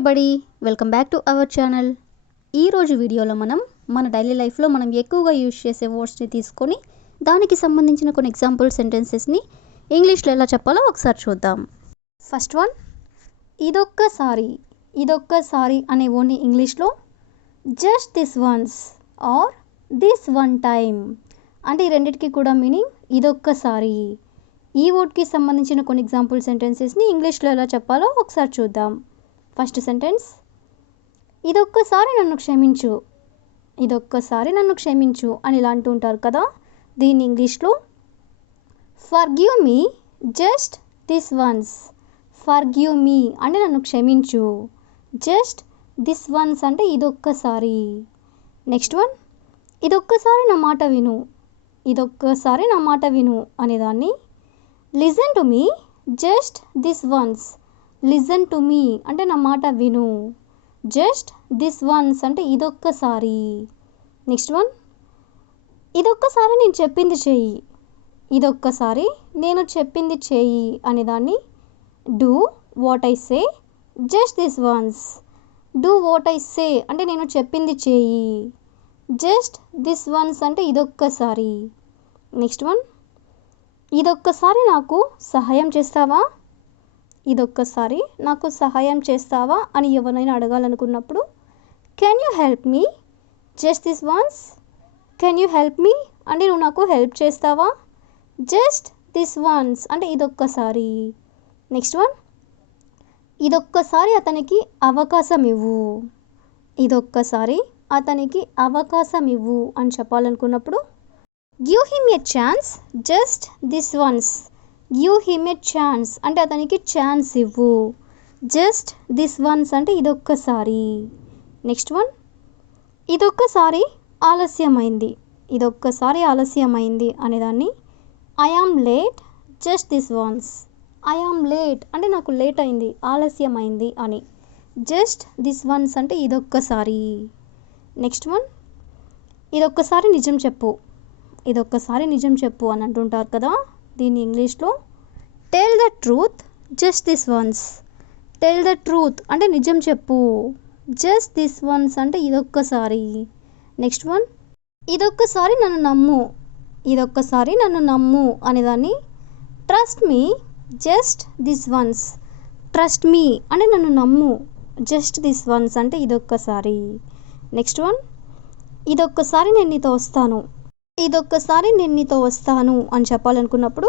Everybody, welcome back to our channel. ఈరోజు వీడియోలో మనం మన డైలీ లైఫ్లో మనం ఎక్కువగా యూజ్ చేసే వర్డ్స్ని తీసుకొని దానికి సంబంధించిన కొన్ని ఎగ్జాంపుల్ సెంటెన్సెస్ని ఇంగ్లీష్లో ఎలా చెప్పాలో ఒకసారి చూద్దాం. ఫస్ట్ వన్, ఇదొక్కసారి అనే వర్డ్ని ఇంగ్లీష్లో just this once or this one time అంటే ఈ రెండింటికి కూడా మీనింగ్ ఇదొక్కసారి. ఈ వర్డ్కి సంబంధించిన కొన్ని ఎగ్జాంపుల్ సెంటెన్సెస్ని ఇంగ్లీష్లో ఎలా చెప్పాలో ఒకసారి చూద్దాం. ఫస్ట్ సెంటెన్స్, ఇదొక్కసారి నన్ను క్షమించు అని ఇలా అంటూ ఉంటారు కదా. దీన్ని ఇంగ్లీష్లో forgive me just this once. Forgive me అంటే నన్ను క్షమించు, జస్ట్ దిస్ వన్స్ అంటే ఇదొక్కసారి. నెక్స్ట్ వన్, ఇదొక్కసారి నా మాట విను అనేదాన్ని listen to me just this once. Listen to me అంటే నా మాట విను, జస్ట్ దిస్ వన్స్ అంటే ఇదొక్కసారి. నెక్స్ట్ వన్, ఇదొక్కసారి నేను చెప్పింది చేయి అనేదాన్ని do what I say just this once. Do what I say అంటే నేను చెప్పింది చేయి, జస్ట్ దిస్ వన్స్ అంటే ఇదొక్కసారి. నెక్స్ట్ వన్, ఇదొక్కసారి నాకు సహాయం చేస్తావా అని ఎవరైనా అడగాలనుకున్నప్పుడు can you help me just this once. Can you help me అంటే నువ్వు నాకు హెల్ప్ చేస్తావా, జస్ట్ దిస్ వన్స్ అంటే ఇదొక్కసారి. నెక్స్ట్ వన్, ఇదొక్కసారి అతనికి అవకాశం ఇవ్వు అని చెప్పాలనుకున్నప్పుడు give him a chance just this once. Give him a chance అంటే అతనికి ఛాన్స్ ఇవ్వు, జస్ట్ దిస్ వన్స్ అంటే ఇదొక్కసారి. నెక్స్ట్ వన్, ఇదొక్కసారి ఆలస్యమైంది అనేదాన్ని I am late just this once. I am late అంటే నాకు లేట్ అయింది, ఆలస్యమైంది అని, జస్ట్ దిస్ వన్స్ అంటే ఇదొక్కసారి. నెక్స్ట్ వన్, ఇదొక్కసారి నిజం చెప్పు అని అంటుంటారు కదా. దీన్ని ఇంగ్లీష్లో tell the truth just this once. Tell the truth అంటే నిజం చెప్పు, జస్ట్ దిస్ వన్స్ అంటే ఇదొక్కసారి. నెక్స్ట్ వన్, ఇదొక్కసారి నన్ను నమ్ము అనేదాన్ని trust me just this once. Trust me అంటే నన్ను నమ్ము, జస్ట్ దిస్ వన్స్ అంటే ఇదొక్కసారి. నెక్స్ట్ వన్, ఇదొక్కసారి నేను నీతో వస్తాను అని చెప్పాలనుకున్నప్పుడు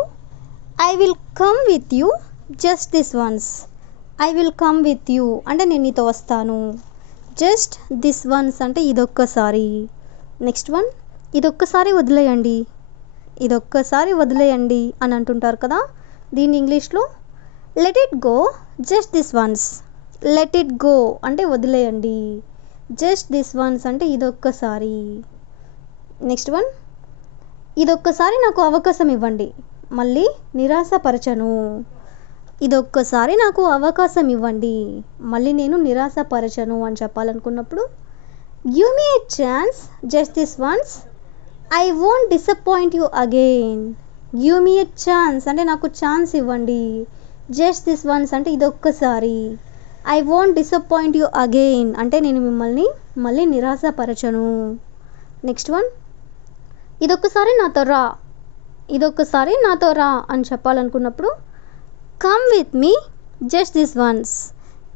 I will come with you just this once. I will come with you అంటే నేను నీతో వస్తాను, జస్ట్ దిస్ వన్స్ అంటే ఇదొక్కసారి. నెక్స్ట్ వన్, ఇదొక్కసారి వదిలేయండి అని అంటుంటారు కదా. దీన్ని ఇంగ్లీష్లో let it go just this once. Let it go అంటే వదిలేయండి, జస్ట్ దిస్ వన్స్ అంటే ఇదొక్కసారి. నెక్స్ట్ వన్, ఇదొక్కసారి నాకు అవకాశం ఇవ్వండి, మళ్ళీ నిరాశపరచను. ఇదొక్కసారి నాకు అవకాశం ఇవ్వండి, మళ్ళీ నేను నిరాశపరచను అని చెప్పాలనుకున్నప్పుడు give me a chance just this once. I won't disappoint you again. Give me a chance అంటే నాకు ఛాన్స్ ఇవ్వండి, జస్ట్ దిస్ వన్స్ అంటే ఇదొక్కసారి. I won't disappoint you again అంటే నేను మిమ్మల్ని మళ్ళీ నిరాశపరచను. నెక్స్ట్ వన్, ఇదొక్కసారి నాతో రా అని చెప్పాలనుకున్నప్పుడు come with me just this once.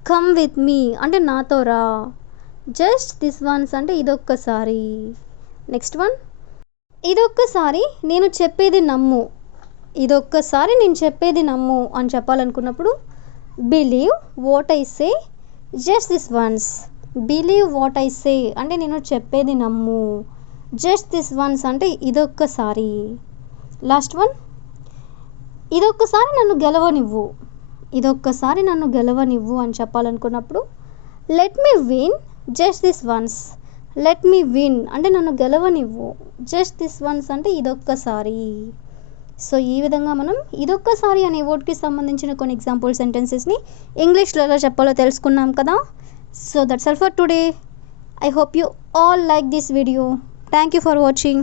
Come with me అంటే నాతో రా, జస్ట్ దిస్ వన్స్ అంటే ఇదొక్కసారి. నెక్స్ట్ వన్, ఇదొక్కసారి నేను చెప్పేది నమ్ము అని చెప్పాలనుకున్నప్పుడు believe what I say just this once. Believe what I say అంటే నేను చెప్పేది నమ్ము, జస్ట్ దిస్ వన్స్ అంటే ఇదొక్కసారి. లాస్ట్ వన్, ఇదొక్కసారి నన్ను గెలవనివ్వు అని చెప్పాలనుకున్నప్పుడు let me win just this once. Let me win అంటే నన్ను గెలవనివ్వు, జస్ట్ దిస్ వన్స్ అంటే ఇదొక్కసారి. సో ఈ విధంగా మనం ఇదొక్కసారి అనే వర్డ్కి సంబంధించిన కొన్ని ఎగ్జాంపుల్ సెంటెన్సెస్ని ఇంగ్లీష్లో ఎలా చెప్పాలో తెలుసుకున్నాం కదా. So that's all for today. I hope you all like this video. Thank you for watching.